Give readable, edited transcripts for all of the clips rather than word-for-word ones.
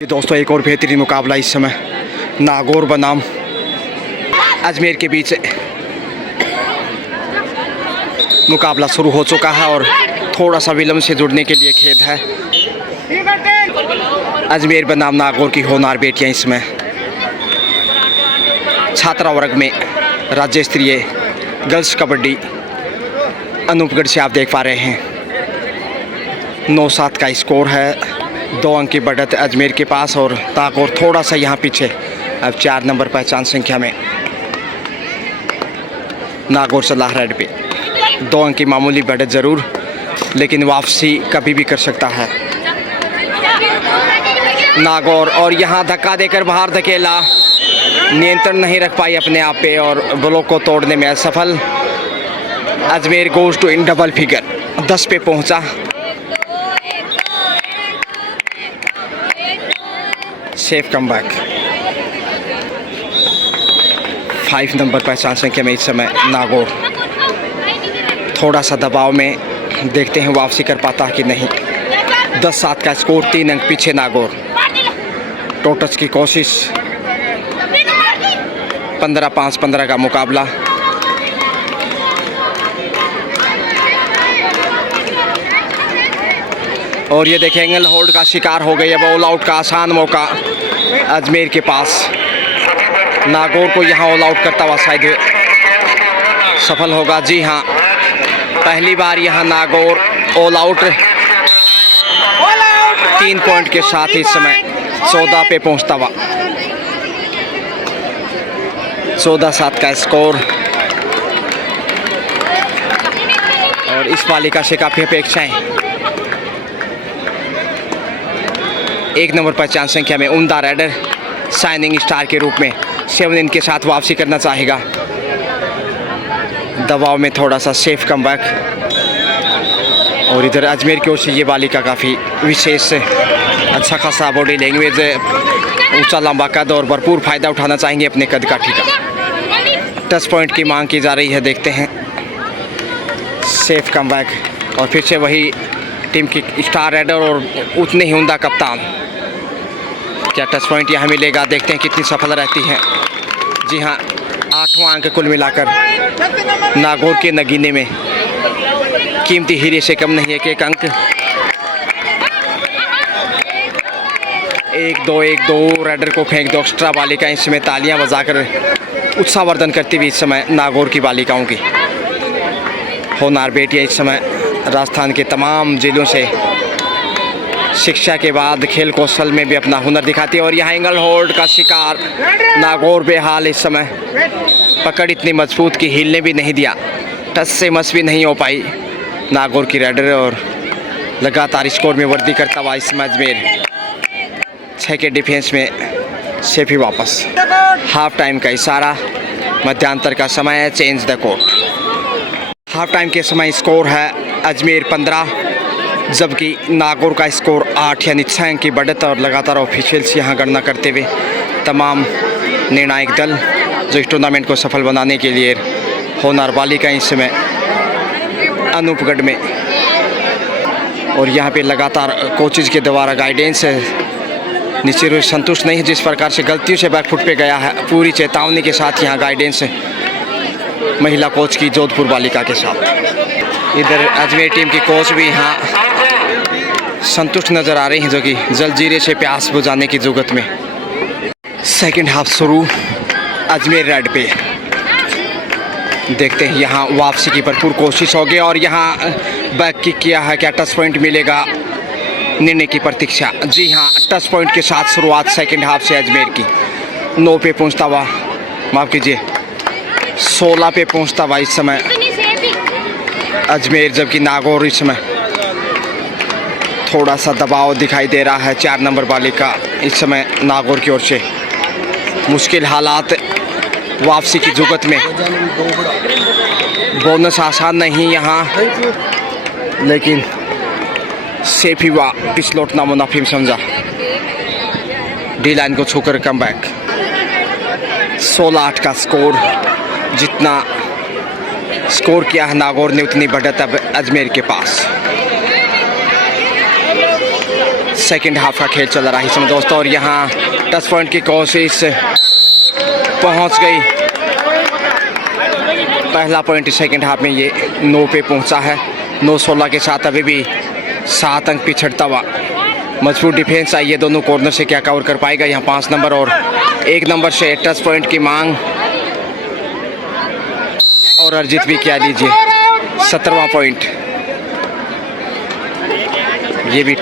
दोस्तों एक और बेहतरीन मुकाबला इस समय नागौर बनाम अजमेर के बीच मुकाबला शुरू हो चुका है और थोड़ा सा विलम्ब से जुड़ने के लिए खेद है। अजमेर बनाम नागौर की होनहार बेटियां इसमें छात्रा वर्ग में राज्य स्तरीय गर्ल्स कबड्डी अनूपगढ़ से आप देख पा रहे हैं। 9-7 का स्कोर है, 2 अंक की बढ़त अजमेर के पास और नागौर थोड़ा सा यहाँ पीछे। अब 4 नंबर पहचान संख्या में नागौर सलाह रेड पे 2 अंक की मामूली बढ़त ज़रूर, लेकिन वापसी कभी भी कर सकता है नागौर। और यहाँ धक्का देकर बाहर धकेला, नियंत्रण नहीं रख पाई अपने आप पे और ब्लॉक को तोड़ने में असफल। Ajmer goes to in double figure, 10 पे पहुँचा। सेफ कमबैक, 5 नंबर पहचान संख्या में इस समय नागौर थोड़ा सा दबाव में, देखते हैं वापसी कर पाता कि नहीं। 10-7 का स्कोर, 3 अंक पीछे नागौर। टोटस की कोशिश, 15-5-15 का मुकाबला। और ये देखें एंगल होल्ड का शिकार हो गई। अब ऑल आउट का आसान मौका अजमेर के पास। नागौर को यहाँ ऑल आउट करता हुआ शायद सफल होगा। जी हाँ, पहली बार यहाँ नागौर ऑल आउट 3 पॉइंट के साथ इस समय 14 पे पहुँचता हुआ। 14-7 का स्कोर और इस बालिका से काफ़ी अपेक्षाएं। 1 नंबर पहचान संख्या में उम्दा राइडर शाइनिंग स्टार के रूप में 7 इनके साथ वापसी करना चाहेगा। दबाव में थोड़ा सा सेफ कमबैक। और इधर अजमेर की ओर से ये बालिका काफ़ी विशेष अच्छा खासा बॉडी लैंग्वेज, ऊंचा लंबा कद और भरपूर फायदा उठाना चाहेंगे अपने कद काठी का। टच पॉइंट की मांग की जा रही है, देखते हैं। सेफ कमबैक और फिर से वही टीम की स्टार राइडर और उतने ही उम्दा कप्तान। क्या टच पॉइंट यहाँ मिलेगा, देखते हैं कितनी सफल रहती है। जी हाँ, 8वां अंक कुल मिलाकर नागौर के नगीने में। कीमती हीरे से कम नहीं है कि 1 अंक। 1-2 राइडर को फेंक दो एक्स्ट्रा। बालिका इसमें तालियां बजाकर उत्साहवर्धन करती हुई इस समय नागौर की बालिकाओं की होनहार बेटियां इस समय राजस्थान के तमाम जिलों से शिक्षा के बाद खेल कौशल में भी अपना हुनर दिखाती है। और यहाँ एंगल होल्ड का शिकार नागौर बेहाल इस समय। पकड़ इतनी मजबूत कि हिलने भी नहीं दिया, टच से मस भी नहीं हो पाई नागौर की राइडर। और लगातार स्कोर में वृद्धि करता हुआ इस मैच में 6 के डिफेंस में सेफ ही वापस। हाफ टाइम का इशारा, मध्यांतर का समय है, change the court. Half time के समय स्कोर है अजमेर 15 जबकि नागौर का स्कोर 8, यानी 6 अंक की बढ़त। और लगातार ऑफिशियल्स यहाँ गणना करते हुए तमाम निर्णायक दल जो इस टूर्नामेंट को सफल बनाने के लिए होनहार बालिका इस समय अनूपगढ़ में। और यहाँ पे लगातार कोचेज के द्वारा गाइडेंस निश्चित रूप से संतुष्ट नहीं है जिस प्रकार से गलतियों से बैकफुट पे गया है। पूरी चेतावनी के साथ यहाँ गाइडेंस महिला कोच की जोधपुर बालिका के साथ। इधर अजमेर टीम की कोच भी यहाँ संतुष्ट नज़र आ रही हैं, जो कि जलजीरे से प्यास बुझाने की जुगत में। सेकंड हाफ शुरू अजमेर रेड पे, देखते हैं यहाँ वापसी की भरपूर कोशिश होगी। और यहाँ बैक किक किया है, क्या टच पॉइंट मिलेगा, निर्णय की प्रतीक्षा। जी हाँ, टच पॉइंट के साथ शुरुआत सेकंड हाफ से अजमेर की। 9 पे पहुँचता हुआ, माफ़ कीजिए 16 पे पहुँचता हुआ इस समय अजमेर, जबकि नागौर इस समय थोड़ा सा दबाव दिखाई दे रहा है। 4 नंबर बालिका इस समय नागौर की ओर से। मुश्किल हालात, वापसी की जुगत में। बोनस आसान नहीं यहाँ, लेकिन सेफ ही हुआ। पिच लौटना मुनाफिम समझा। डी लाइन को छूकर कम बैक। 16-8 का स्कोर। जितना स्कोर किया है नागौर ने उतनी बढ़त अब अजमेर के पास। सेकंड हाफ का खेल चल रहा है इस समय दोस्तों। और यहाँ टच पॉइंट की कोशिश पहुंच गई। पहला पॉइंट सेकंड हाफ में ये 9 पे पहुंचा है। 9-16 के साथ अभी भी 7 अंक पिछड़ता हुआ मजबूत डिफेंस आई है दोनों कॉर्नर से। क्या कवर कर पाएगा यहाँ 5 नंबर और 1 नंबर से टच पॉइंट की मांग और अर्जित भी क्या लीजिए 17वां पॉइंट। ये भी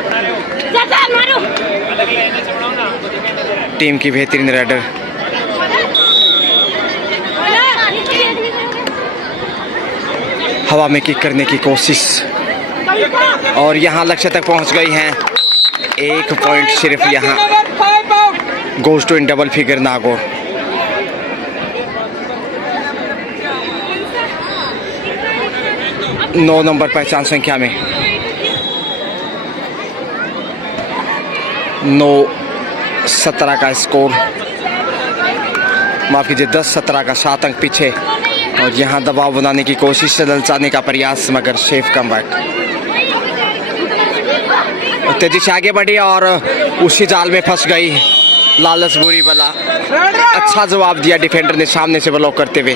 टीम की बेहतरीन रेडर। हवा में किक करने की कोशिश और यहाँ लक्ष्य तक पहुँच गई हैं। 1 पॉइंट सिर्फ यहाँ goes to in double figure Nagaur. नौ नंबर पहचान संख्या में 9-17 का स्कोर, माफ कीजिए 10-17 का 7 अंक पीछे। और यहाँ दबाव बनाने की कोशिश से ललचाने का प्रयास मगर सेफ कमबैक। तेजी से आगे बढ़ी और उसी जाल में फंस गई लालच बुरी बला। अच्छा जवाब दिया डिफेंडर ने सामने से ब्लॉक करते हुए।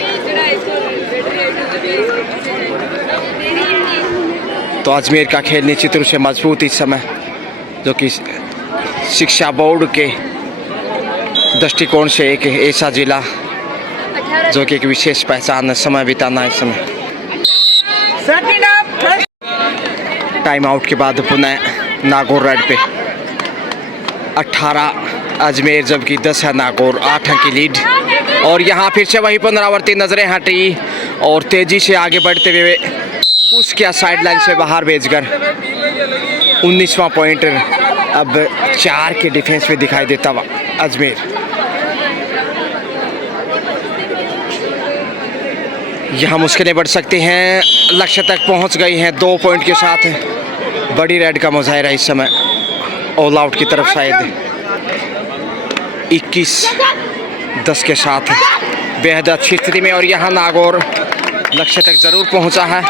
तो अजमेर का खेल निश्चित रूप से मजबूत इस समय, जो कि शिक्षा बोर्ड के दृष्टिकोण से एक ऐसा जिला जो कि एक विशेष पहचान समय बिताना इस समय। टाइम आउट के बाद पुनः नागौर रेड पे 18 अजमेर जबकि 10 है नागौर। 8 अंक की लीड और यहाँ फिर से वही पुनरावृत्ति नजरें हटी और तेजी से आगे बढ़ते हुए पुश किया साइड लाइन से बाहर भेजकर 19वां पॉइंट अब 4 के डिफेंस में दिखाई देता हुआ अजमेर। यहाँ मुश्किलें बढ़ सकती हैं। लक्ष्य तक पहुँच गई हैं 2 पॉइंट के साथ। बड़ी रेड का मुजाहिरा इस समय ऑल आउट की तरफ शायद 21-10 के साथ बेहद अच्छी स्थिति में। और यहाँ नागौर लक्ष्य तक जरूर पहुँचा है,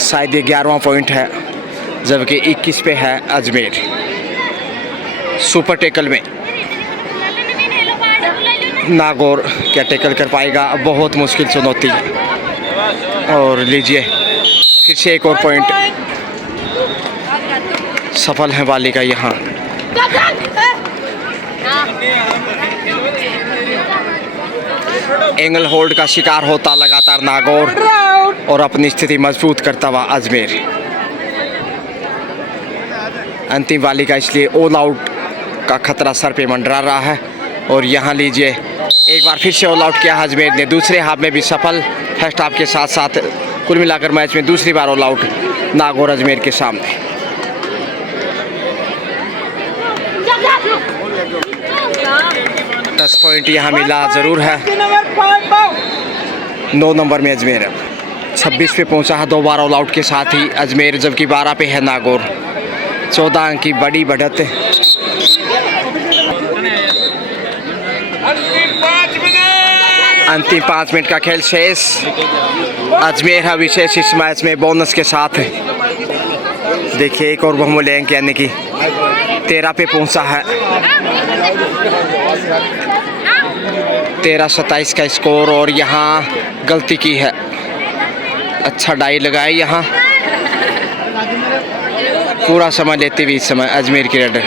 शायद ये 11वां पॉइंट है, जबकि 21 पे है अजमेर। सुपर टेकल में नागौर क्या टेकल कर पाएगा, बहुत मुश्किल चुनौती। और लीजिए फिर से एक और पॉइंट सफल है बालिका यहाँ। एंगल होल्ड का शिकार होता लगातार नागौर और अपनी स्थिति मजबूत करता हुआ अजमेर। अंतिम बालिका इसलिए ऑल आउट का खतरा सर पे मंडरा रहा है। और यहाँ लीजिए एक बार फिर से ऑल आउट किया अजमेर ने। दूसरे हाफ में भी सफल, फर्स्ट हाफ के साथ साथ कुल मिलाकर मैच में दूसरी बार ऑल आउट नागौर अजमेर के सामने। टच पॉइंट यहाँ मिला जरूर है। 9 नंबर में अजमेर 26 पे पहुंचा है 2 बार ऑल आउट के साथ ही अजमेर, जबकि 12 पे है नागौर। 14 अंक की बड़ी बढ़त। अंतिम 5 मिनट का खेल शेष। अजमेर है विशेष इस मैच में बोनस के साथ। देखिए एक और बहुमूल्य अंक यानी कि 13 पे पहुंचा है। 13-27 का स्कोर। और यहाँ गलती की है, अच्छा डाई लगाए यहाँ, पूरा समय लेते हुए इस समय अजमेर की रेडर।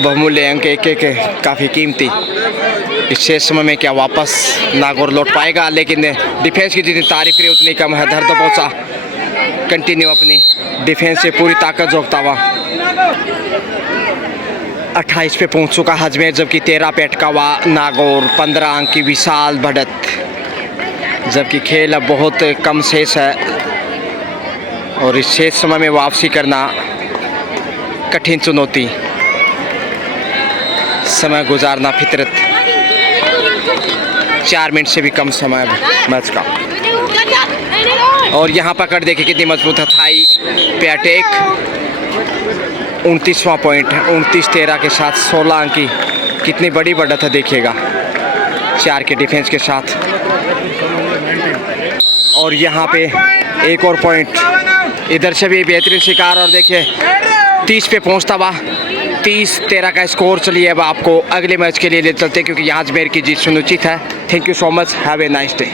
बहुमूल्य अंक एक काफ़ी कीमती। इस शेष समय में क्या वापस नागौर लौट पाएगा, लेकिन डिफेंस की जितनी तारीफ करी उतनी कम है। धर दबोचा कंटिन्यू अपनी डिफेंस से पूरी ताकत झोंकता हुआ 28 पे पहुंच चुका अजमेर, जबकि 13 पे अटका हुआ नागौर। 15 अंक की विशाल बढ़त, जबकि खेल अब बहुत कम शेष है और इस शेष समय में वापसी करना कठिन चुनौती। समय गुजारना फितरत। 4 मिनट से भी कम समय मैच का। और यहाँ पकड़ देखिए कितनी मजबूत है। थाई पे अटैक 29वां पॉइंट 29-13 के साथ 16 अंक की कितनी बड़ी बढ़त है देखिएगा 4 के डिफेंस के साथ। और यहाँ पे एक और पॉइंट इधर से भी बेहतरीन शिकार और देखिए 30 पे पहुंचता हुआ 30-13 का स्कोर। चलिए अब आपको अगले मैच के लिए ले चलते हैं क्योंकि यहाँ अजमेर की जीत सुनिश्चित है। Thank you so much, have a nice day.